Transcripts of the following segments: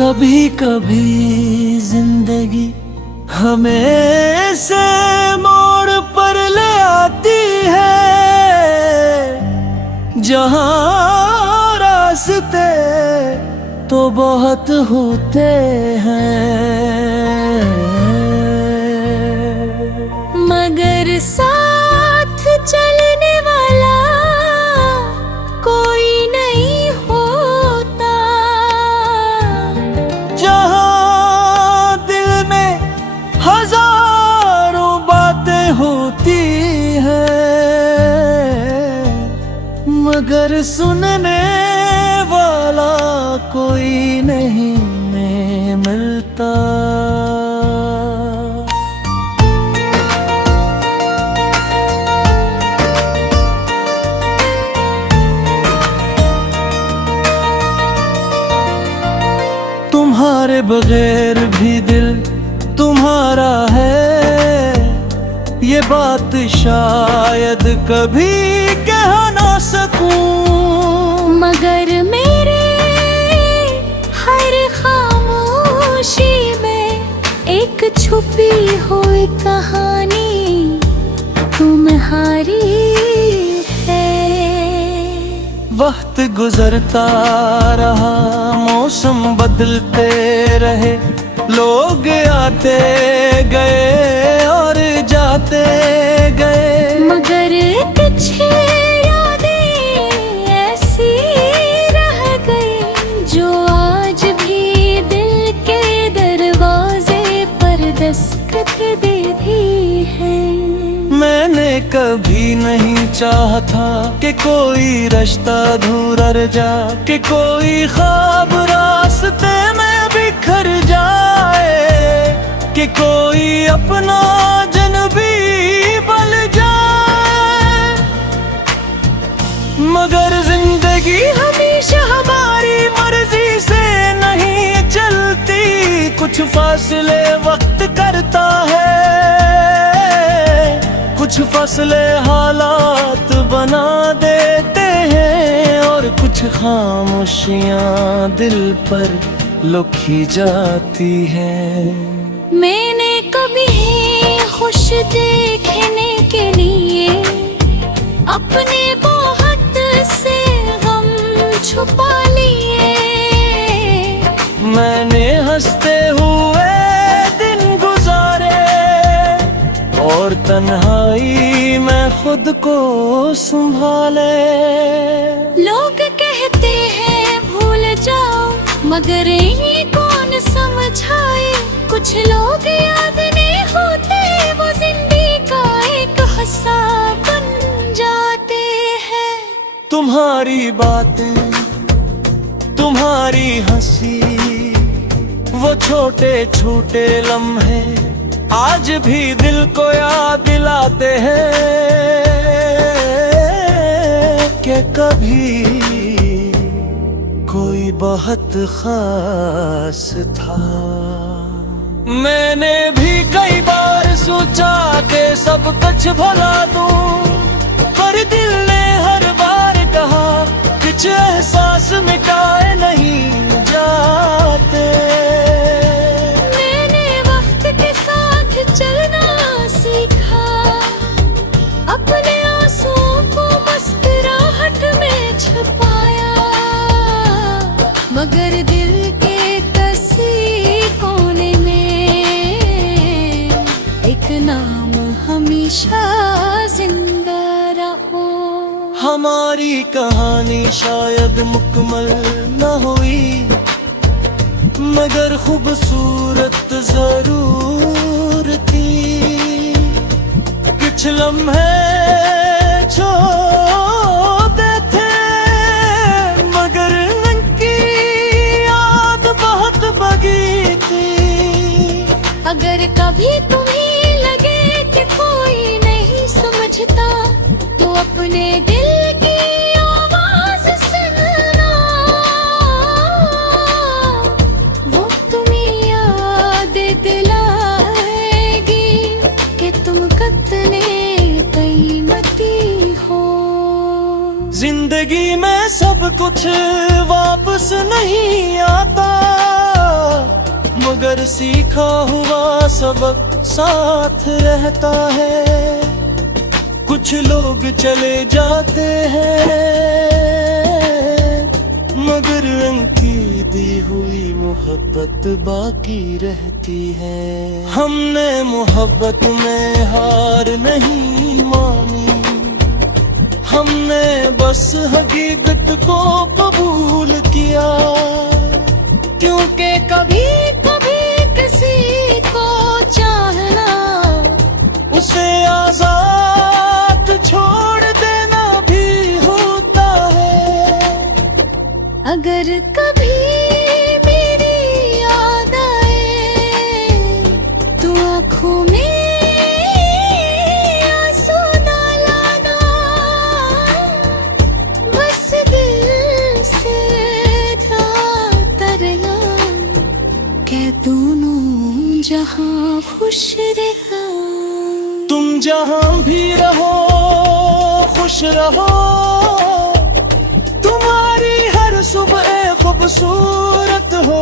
कभी कभी जिंदगी हमें ऐसे मोड़ पर ले आती है जहां रास्ते तो बहुत होते हैं, मगर साथ चलने वाला कोई नहीं होता। जहां दिल में हजारों बातें होती हैं, मगर सुनने वाला कोई नहीं मिलता। तुम्हारे बगैर भी दिल तुम्हारा है, ये बात शायद कभी कह ना सकूं, मगर मेरे हर खामोशी में एक छुपी हुई कहानी तुम्हारी है। वक्त गुजरता रहा, मौसम बदलते रहे, लोग आते गए और जाते गए, मगर कुछ यादें ऐसी रह गई जो आज भी दिल के दरवाजे पर दस्तक देती है। मैंने कभी नहीं चाहा था कि कोई रिश्ता अधूरा रह जा, कि कोई ख्वाब रास्ते में बिखर जाए, कि कोई अपना जनबी बल जाए, मगर जिंदगी हमेशा हमारी मर्जी से नहीं चलती। कुछ फासले वक्त करता है, कुछ फासले हालात बना देते हैं, और कुछ खामोशियां दिल पर लुकी जाती हैं। मैंने कभी खुश देखने के लिए अपने बहुत से गम छुपा लिए, मैंने हंसते हुए दिन गुजारे और तन्हाई में खुद को संभाले। लोग कहते हैं भूल जाओ, मगर ये कौन समझाए। कुछ लोग याद नहीं होते, वो जिंदगी का एक हिस्सा बन जाते हैं। तुम्हारी बातें, तुम्हारी हंसी, वो छोटे छोटे लम्हे आज भी दिल को याद दिलाते हैं कि कभी कोई बहुत खास था। मैंने भी कई बार सोचा कि सब कुछ भुला दूं, पर दिल ने हर बार कहा कुछ एहसास मिटाए नहीं जाते। मैंने वक्त के साथ चलना सीखा, अपने आंसुओं को मुस्कुराहट में छुपाया, मगर दिल के किसी कोने में एक नाम हमेशा जिंदा रहो। हमारी कहानी शायद मुकम्मल न हुई, मगर खूबसूरत जरूर थी। कुछ लम्हे छोटे थे, मगर उनकी याद बहुत बगी थी। अगर कभी तुम्हें लगे कि कोई नहीं समझता, तो अपने दिल की आवाज सुनना, वो तुम्हें याद दिलाएगी कि तुम कितने कीमती हो। जिंदगी में सब कुछ वापस नहीं आता, मगर सीखा हुआ सबक साथ रहता है। कुछ लोग चले जाते हैं मगर उनकी दी हुई मोहब्बत बाकी रहती है। हमने मोहब्बत में हार नहीं मानी, हमने बस हकीकत को कबूल किया। क्योंकि कभी कभी किसी को चाहना, उसे आजाद छोड़ देना भी होता है। अगर कभी मेरी याद आए तो आँखों में आंसू ना लाना, बस दिल से तरला के दोनों जहां खुश रहा। तुम जहां भी रहो खुश रहो, तुम्हारी हर सुबह खूबसूरत हो,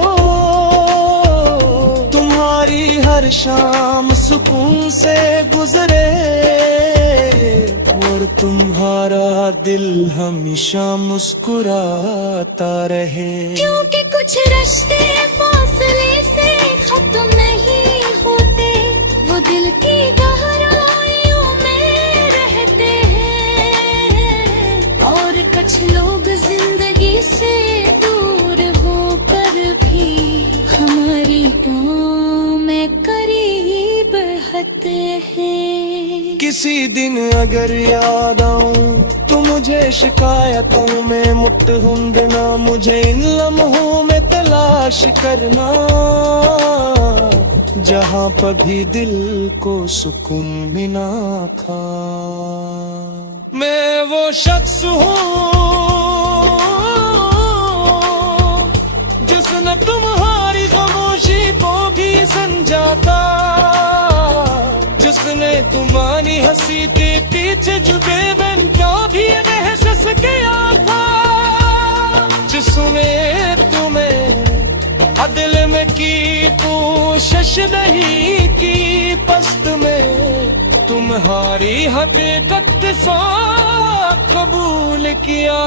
तुम्हारी हर शाम सुकून से गुजरे, और तुम्हारा दिल हमेशा मुस्कुराता रहे। क्योंकि कुछ रिश्ते फासले से खत्म नहीं होते, वो दिल की गहराइयों में रहते हैं। और कुछ लोग जिंदगी से दूर होकर भी हमारी गाँव में करीब रहते हैं। किसी दिन अगर याद आऊं तो मुझे शिकायतों में मुक्त ढूंढना, मुझे इन लम्हों में तलाश करना जहां पर भी दिल को सुकून मिला था। मैं वो शख्स हूँ जिसने तुम्हारी खामोशी को भी समझाता, जिसने तुम्हारी हंसी के पीछे जुबे बन का भी एहसास किया था, जिसने तुम्हें अदिल में की कोशिश नहीं की, पस्त में तुम्हारी हकीकत के साथ कबूल किया।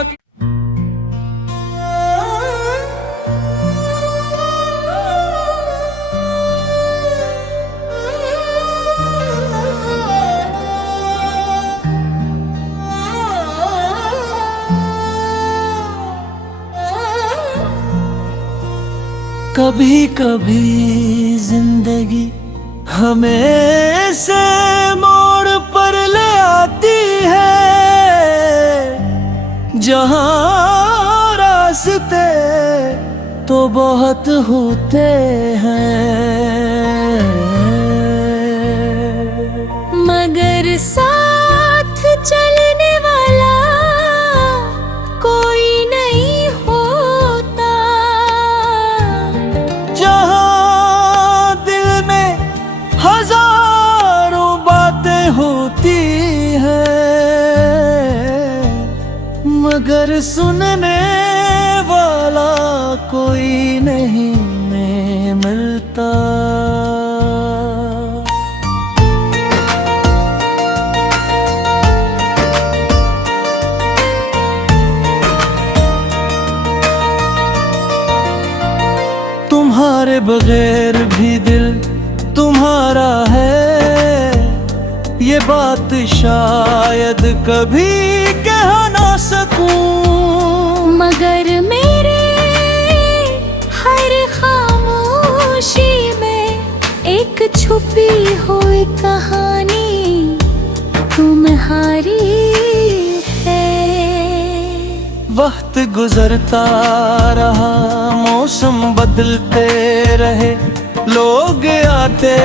कभी कभी जिंदगी हमें से मोड़ पर ले आती है, जहां रास्ते तो बहुत होते हैं मगर साथ चलने वाला कोई नहीं होता। जहां दिल में हजारों बातें होती हैं मगर सुनने वाला कोई नहीं मिलता। तुम्हारे बगैर भी दिल तुम्हारा है, ये बात शायद कभी कह ना सकूं, मगर मेरे हर खामोशी में एक छुपी हुई कहानी तुम्हारी है। वक्त गुजरता रहा, मौसम बदलते रहे, लोग आते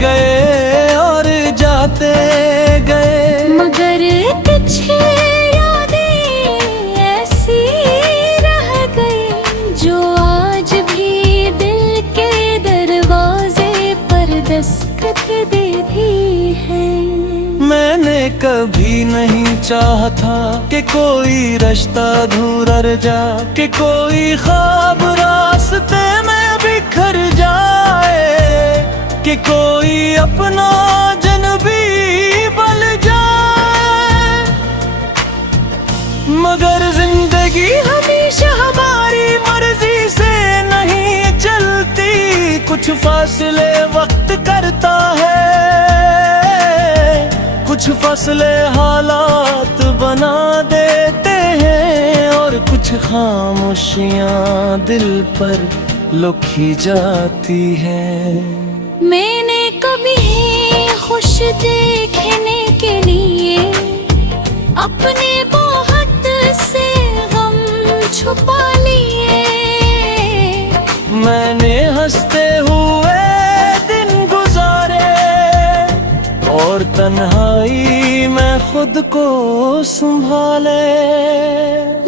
गए और जाते गए, मगर कुछ यादें ऐसी रह गई जो आज भी दिल के दरवाजे पर दस्तक देती है। मैंने कभी नहीं चाहा था कि कोई रास्ता अधूरा रह जा, कि कोई ख्वाब रास्ते में बिखर जा। कि कोई अपना जन भी बल जाए, मगर जिंदगी हमेशा हमारी मर्जी से नहीं चलती। कुछ फासले वक्त करता है, कुछ फासले हालात बना देते हैं, और कुछ खामोशियां दिल पर लुकी जाती हैं। मैंने कभी खुश देखने के लिए अपने बहुत से गम छुपा लिए। मैंने हंसते हुए दिन गुजारे, और तन्हाई में खुद को संभाले।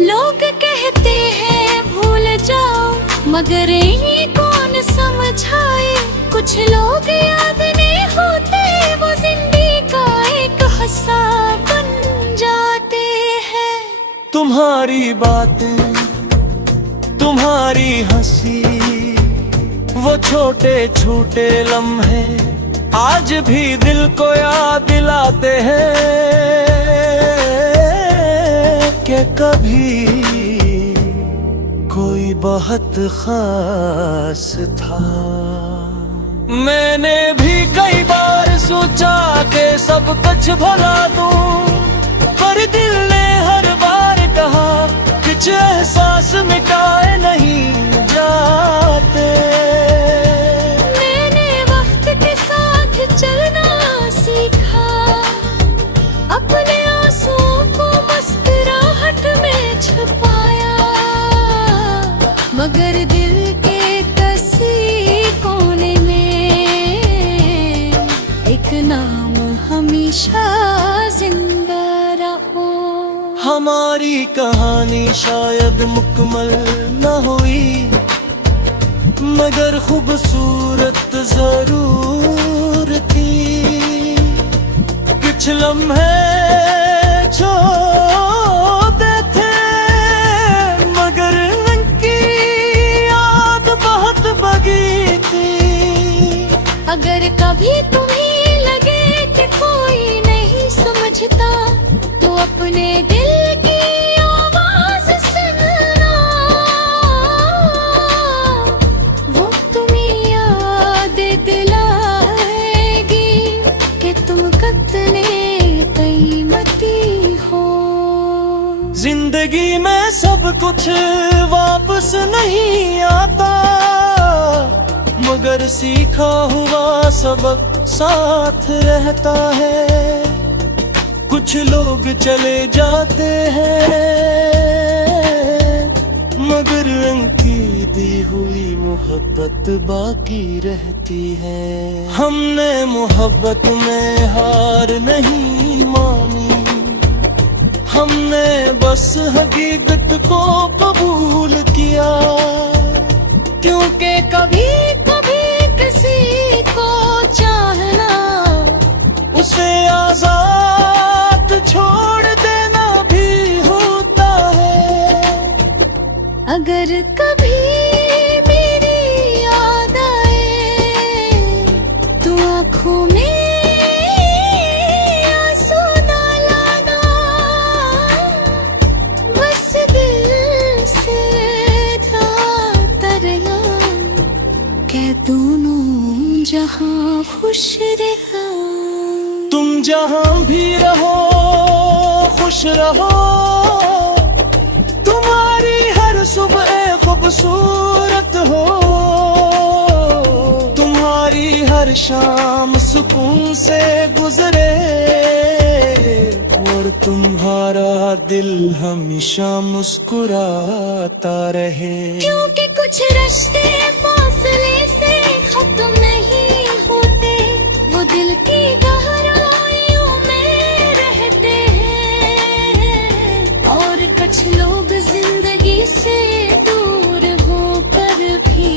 लोग कहते हैं भूल जाओ, मगर ये कौन समझाए। कुछ लोग याद नहीं होते, वो जिंदगी का एक हिस्सा बन जाते हैं। तुम्हारी बातें, तुम्हारी हंसी, वो छोटे छोटे लम्हे आज भी दिल को याद दिलाते हैं कि कभी कोई बहुत खास था। मैंने भी कई बार सोचा कि सब कुछ भुला दूं, पर दिल ने हर बार कहा कुछ एहसास मिटाए नहीं जाते। मैंने वक्त के साथ चलना सीखा, अपने आंसुओं को मुस्कुराहट में छुपाया, मगर दिल के किसी कोने में एक नाम हमेशा जिंदा रहो। हमारी कहानी शायद मुकम्मल न हुई, मगर खूबसूरत जरूर थी। कुछ लम्हे छोड़े थे, मगर उनकी याद बहुत बगी थी। अगर कभी तुम्हें लगे कि कोई नहीं समझता, तो अपने दिल की आवाज सुनना, वो तुम्हें याद दिलाएगी कि तुम कितने कीमती हो। जिंदगी में सब कुछ वापस नहीं आता, मगर सीखा हुआ सबक साथ रहता है। कुछ लोग चले जाते हैं, मगर उनकी दी हुई मोहब्बत बाकी रहती है। हमने मोहब्बत में हार नहीं मानी, हमने बस हकीकत को कबूल किया। क्योंकि कभी कभी किसी को चाहना, उसे आजाद छोड़ देना भी होता है। अगर कभी मेरी याद आए, तो आँखों में आंसू ना लाना, बस दिल से तरना कि दोनों जहां खुश रहा। तुम जहां भी रहो खुश रहो, तुम्हारी हर सुबह खूबसूरत हो, तुम्हारी हर शाम सुकून से गुजरे, और तुम्हारा दिल हमेशा मुस्कुराता रहे। क्योंकि कुछ रिश्ते फासले से खत्म नहीं होते, वो दिल की गहराइयों में रहते हैं। और कुछ लोग जिंदगी से दूर होकर भी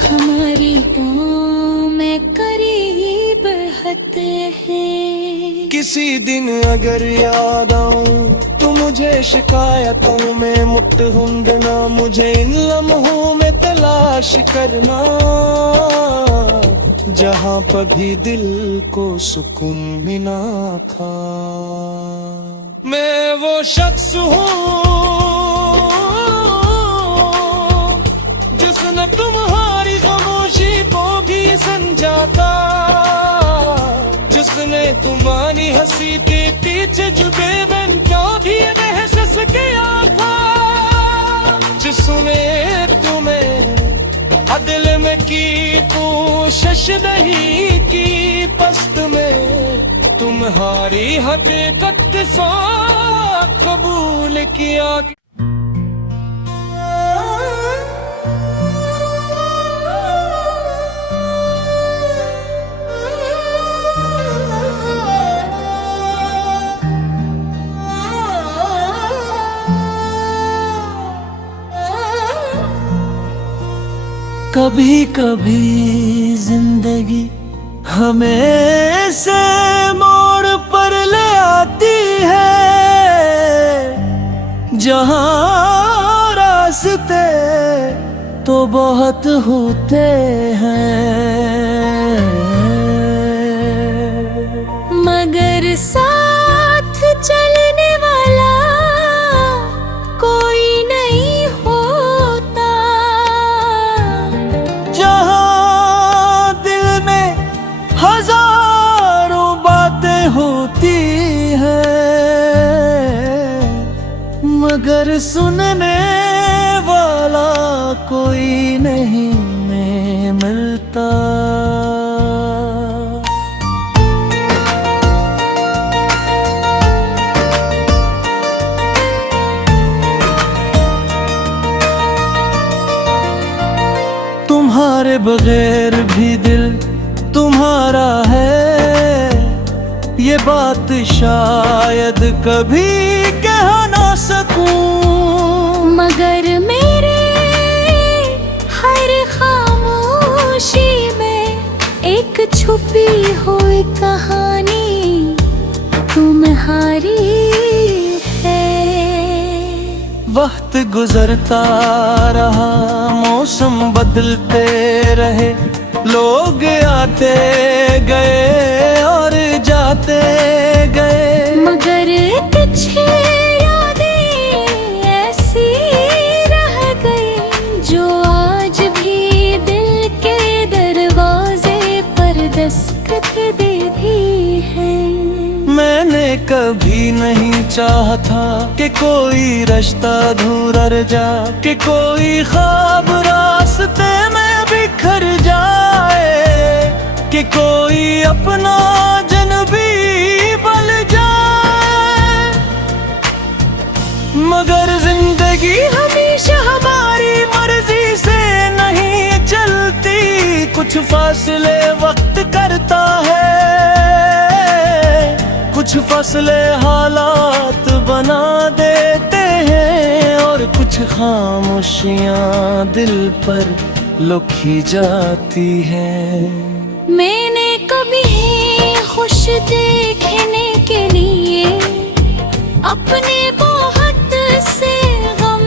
हमारी गाँव में करीब रहते हैं। किसी दिन अगर याद आऊं तो मुझे शिकायतों में मुक्त ढूंढना, मुझे इन लम्हों में तलाश करना, जहाँ कभी दिल को सुकून मिला था। मैं वो शख्स हूँ जिसने तुम्हारी खामोशी को भी समझा था, जिसने तुम्हारी हंसी के पीछे जुबे बन क्यों भी एहसास किया था, जिसने तुम्हें दिल में की कोशिश नहीं की, पस्त में तुम्हारी हकीकत के साथ कबूल किया। कभी कभी जिंदगी हमें से मोड़ पर ले आती है, जहाँ रास्ते तो बहुत होते हैं, मगर साथ चलने वाला कोई नहीं होता, जहाँ दिल में हजारों बातें होती हैं, मगर सुनने वाला कोई नहीं मिलता। तुम्हारे बगैर भी दिल तुम्हारा है, ये बात शायद कभी कह ना सकूं, मगर मेरे हर खामोशी में एक छुपी हुई कहानी तुम्हारी है। वक्त गुजरता रहा, मौसम बदलते रहे, लोग आते गए और जाते गए, मगर कुछ यादें ऐसी रह गई जो आज भी दिल के दरवाजे पर दस्तक देती है। मैंने कभी नहीं चाहा था कि कोई रिश्ता अधूरा रह जा, कि कोई ख्वाब रास्ते में बिखर जाए, कि कोई अपना अजनबी बन जाए, मगर जिंदगी हमेशा हमारी मर्जी से नहीं चलती, कुछ फासले वक्त करता है, कुछ फासले हालात बना देते हैं, और कुछ खामोशियां दिल पर लुकी जाती हैं। मैंने कभी खुश देखने के लिए अपने बहुत से गम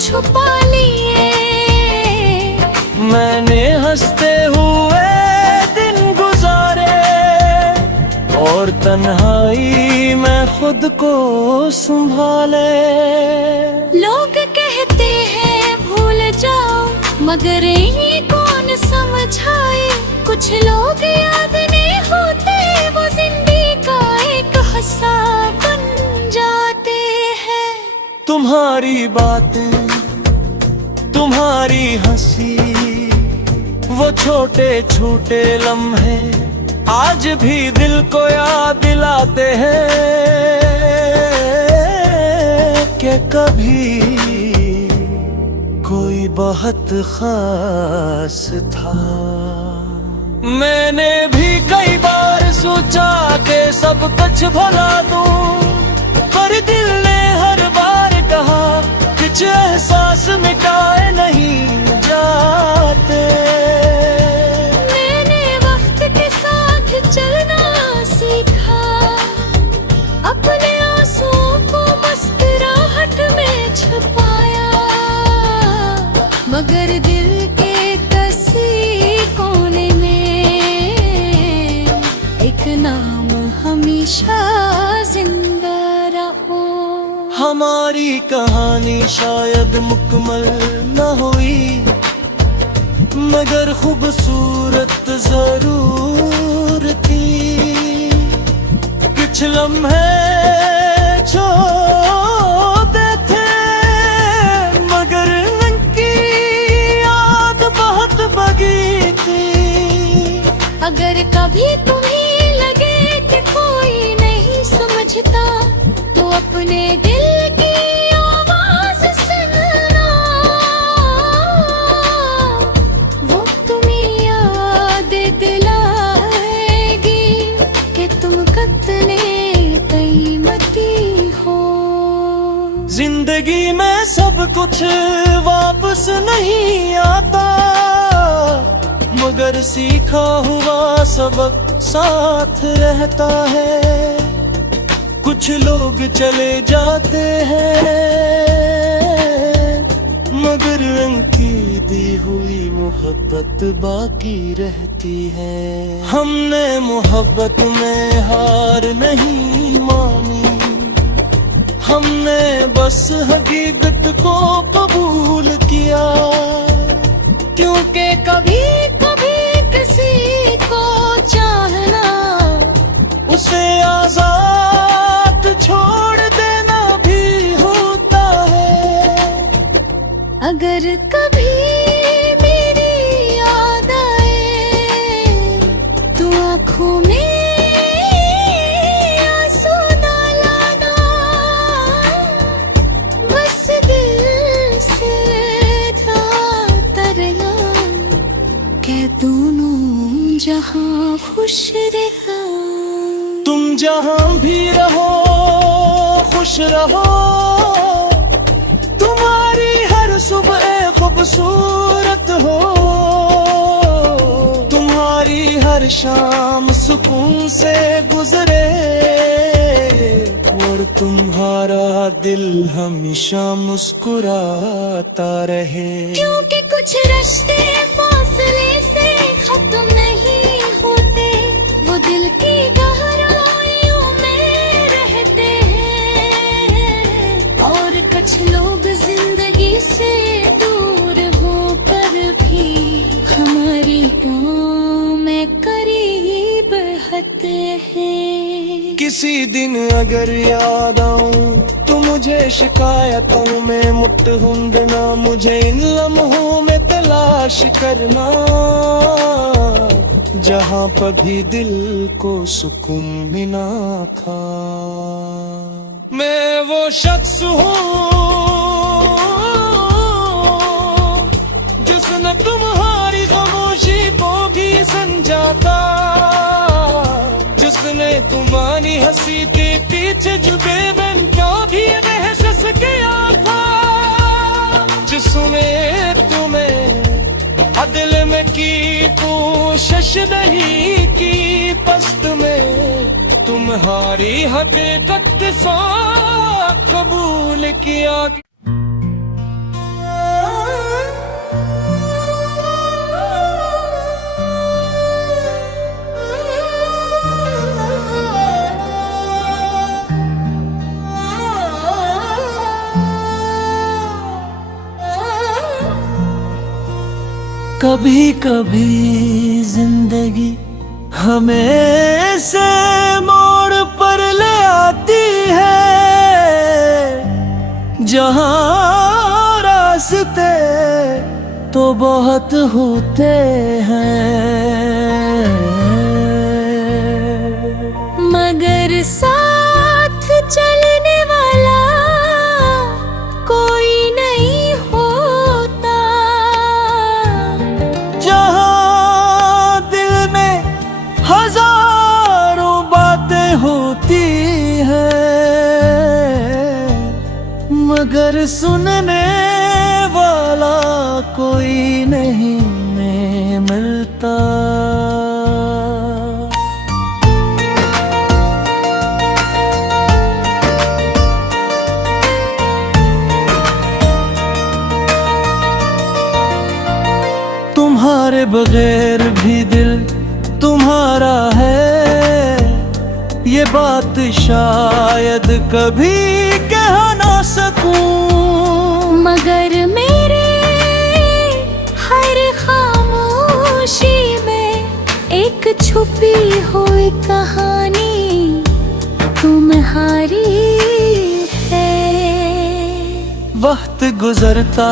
छुपा लिए, मैंने हंसते हुए दिन गुजारे और तन्हाई में खुद को संभाले। लोग कहते हैं भूल जाओ, मगर ये कौन समझाए, कुछ लोग याद नहीं होते, वो जिंदगी का एक हिस्सा बन जाते हैं। तुम्हारी बातें, तुम्हारी हंसी, वो छोटे छोटे लम्हे आज भी दिल को याद दिलाते हैं कि कभी कोई बहुत खास था। मैंने भी कई बार सोचा कि सब कुछ भुला दूं, पर दिल ने हर बार कहा कुछ एहसास मिटाए नहीं जाते। मैंने वक्त के साथ चलना सीखा, अपने आंसुओं को मुस्कुराहट में छुपाया, मगर दिल के किसी कोने में कहानी शायद मुकम्मल न हुई, मगर खूबसूरत जरूर थी। कुछ लम्हे छोटे थे, मगर उनकी याद बहुत बगी थी। अगर कभी तुम्हें लगे कि कोई नहीं समझता, तो अपने दिल की आवाज सुनना, वो तुम्हें याद दिलाएगी कि तुम कितने कीमती हो। जिंदगी में सब कुछ वापस नहीं आता, मगर सीखा हुआ सबक साथ रहता है। कुछ लोग चले जाते हैं, मगर उनकी दी हुई मोहब्बत बाकी रहती है। हमने मोहब्बत में हार नहीं मानी, हमने बस हकीकत को कबूल किया। क्योंकि कभी कभी किसी को चाहना, उसे आजाद छोड़ देना भी होता है। अगर कभी मेरी याद आए, तो आँखों में आंसू ना लाना, बस दिल से तरना के दोनों जहां खुश रहा। तुम जहां भी रहो खुश रहो, तुम्हारी हर सुबह खूबसूरत हो, तुम्हारी हर शाम सुकून से गुजरे, और तुम्हारा दिल हमेशा मुस्कुराता रहे। क्योंकि कुछ रिश्ते फासले से खत्म नहीं होते, वो दिल की गहराइयों में रहते हैं। और कुछ लोग जिंदगी से दूर होकर भी हमारी गाँव में करीब रहते हैं। किसी दिन अगर याद आऊं तो मुझे शिकायतों में मुतहुंडना, मुझे इन लम्हों में तलाश करना, जहां पर भी दिल को सुकून मिला था। मैं वो शख्स हूँ जिसने तुम्हारी खामोशी को भी समझा था, जिसने तुम्हारी हंसी के पीछे जुबे बन क्या भी एहसास किया था, जिसने तुम्हें दिल में की कोशिश नहीं की, पस्त में तुम्हारी हकीकत सा कबूल किया। कभी कभी जिंदगी हमें ऐसे मोड़ पर ले आती है, जहां रास्ते तो बहुत होते हैं, मगर साथ चलने वाला कोई नहीं होता। जहां दिल में हजारों बातें होती हैं, मगर सुनने वाला कोई नहीं मिलता। तुम्हारे बगैर भी दिल तुम्हारा है, ये बात शायद कभी कह ना सकूं, मगर मेरे हर खामोशी में एक छुपी हुई कहानी तुम्हारी है। वक्त गुजरता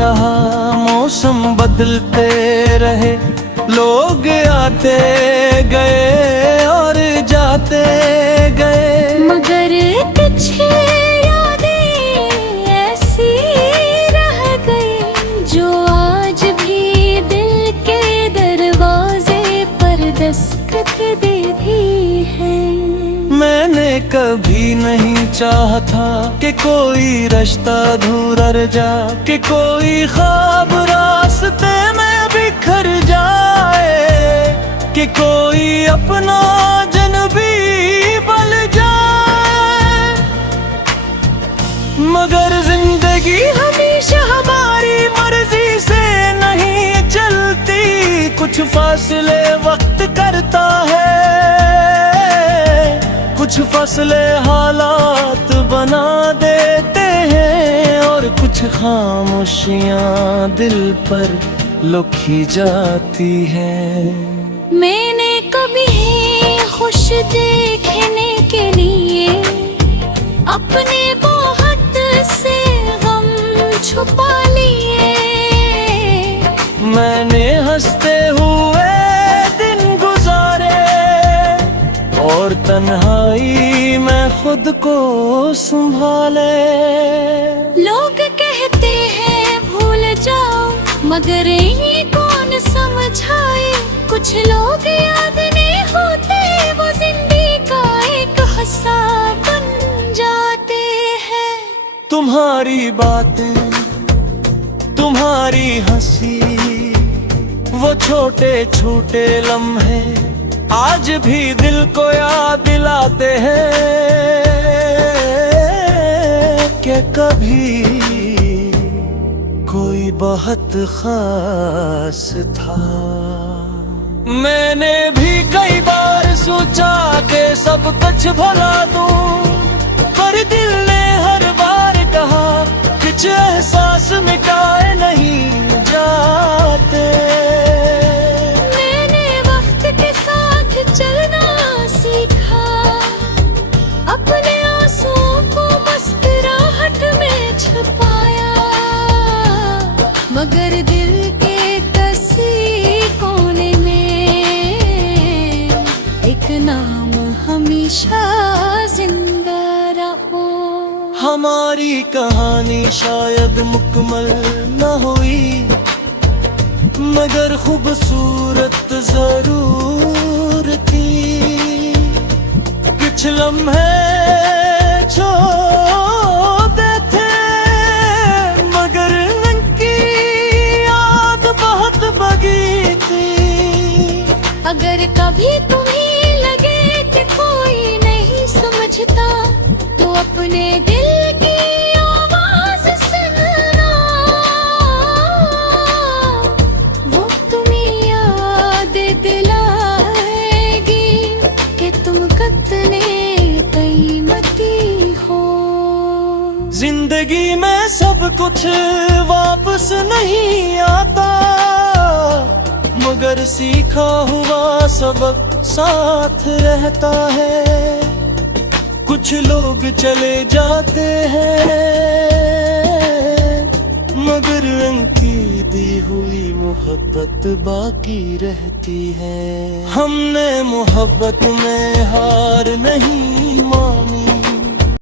रहा, मौसम बदलते रहे, लोग आते गए और जाते गए, मगर कुछ यादें ऐसी रह गई जो आज भी दिल के दरवाजे पर दस्तक देती है। मैंने कभी नहीं चाहा था कि कोई रिश्ता अधूरा रह जा, कि कोई ख्वाब रास्ते में बिखर जाए, कि कोई अपना जनबी बल जाए। मगर जिंदगी हमेशा हमारी मर्जी से नहीं चलती, कुछ फासले वक्त करता है, कुछ फसले हालात बना देते हैं, और कुछ खामोशियां दिल पर लुकी जाती हैं। मैंने कभी खुश देखने के लिए अपने बहुत से गम छुपा लिए, मैंने हंसते हुए दिन गुजारे और तन्हाई में खुद को संभाले। लोग कहते हैं भूल जाओ, मगर ये कौन समझाए। कुछ लोग याद नहीं होते, वो जिंदगी का एक हिस्सा बन जाते हैं। तुम्हारी बातें, तुम्हारी हंसी, वो छोटे छोटे लम्हे आज भी दिल को याद दिलाते हैं कि कभी कोई बहुत खास था। मैंने भी कई बार सोचा कि सब कुछ भुला दूं, पर दिल ने हर बार कहा कुछ एहसास मिटाए नहीं जाते। मैंने वक्त के साथ चलना सीखा, अपने आंसुओं को मुस्कुराहट में छुपाया, मगर दिल के किसी कोने में एक नाम हमेशा जिंदा रहो। हमारी कहानी शायद मुकम्मल न हुई, मगर खूबसूरत जरूर थी। कुछ लम्हे छोटे थे, मगर उनकी याद बहुत बगी थी। अगर कभी तुम्हें लगे कि कोई नहीं समझता, तो अपने दिल की आवाज सुनना, वो तुम्हें याद दिलाएगी कि तुम कितने कीमती हो। जिंदगी में सब कुछ वापस नहीं आता, मगर सीखा हुआ सबक साथ रहता है। कुछ लोग चले जाते हैं, मगर उनकी दी हुई मोहब्बत बाकी रहती है। हमने मोहब्बत में हार नहीं मानी,